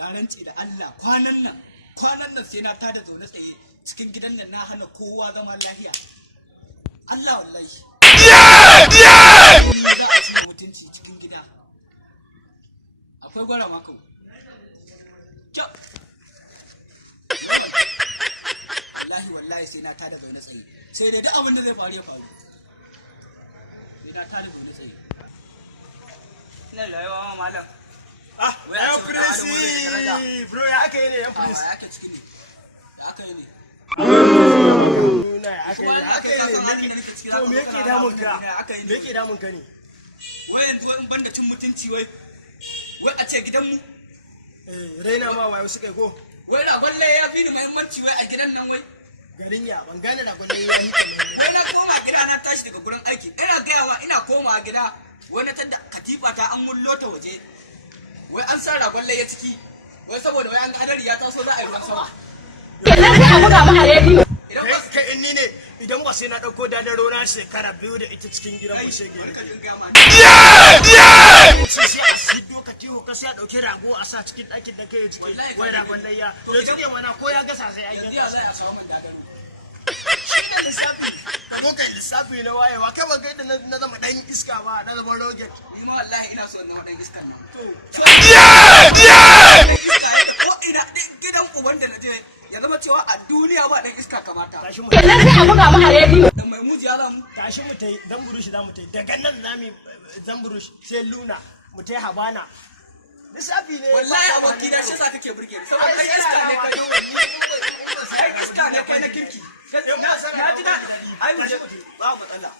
na rantsi da Allah kwanan nan sai na tada zaune tsaye cikin gidan nan na hana kowa zaman lafiya. Allah wallahi za a ci mutunci cikin gida akwai gwara maka wallahi sai na tada zaune tsaye sai dai duk abin da zai faru ya faru sai na tada zaune tsaye. Ina rayuwa malam. Ya Prisi, bro ya aka yi ne yan Prisi. Ya aka ciki ne. Ya aka yi ne. Ya aka yi ne. To me yake damun ka? Me yake damun ka ne? Wai yanzu in banda cin mutunci wai a ce gidanmu. Raina ma wayo suka yi ko? Wai ragon laye ya fi ni muhimmanci wai a gidan nan wai. Garin ya ban gane ragon laye ya yi wai na koma gida na tashi daga gurin aiki. Ina gayawa ina komawa gida wai na tadda katifa ta an mullo ta waje. Wai an sa ragon laye ciki. Wai saboda wai an ga hadari ya taso za a yi ruwan sama. Kenan sai a buga mu a rediyo. Kai in ni ne idan ba sai na dauko dadaro na shekara 2 da ita cikin gidan mu shege ne. Sai a sido ka tiho ka sai a dauki rago a sa cikin ɗakin da kai ciki. Wai ragon layya. To cike mana ko ya gasa sai ai. Yanzu za a samu man dadaro. Shi ne lissafi. Ka zo kai lissafi na wayewa kai ba ga yadda na zama dan iska ba na zama roget. Ni ma wallahi ina so na wadan iskan nan. To ko ina gidan uban da naje ya zama cewa a duniya ba dan iska kamata. tashi mu Kenan sai a buga mu a rediyo. Dan mai mujiya za mu. tashi mu tai dan burushi za mu tai daga nan zami zan burushi sai luna mu tai habana. Lissafi ne Wallahi aboki na shi sa kake burge ni. Saboda kai iska ne kai. Kai iska ne kai na kirki. Na ji daɗi. Ai mu je ba matsala.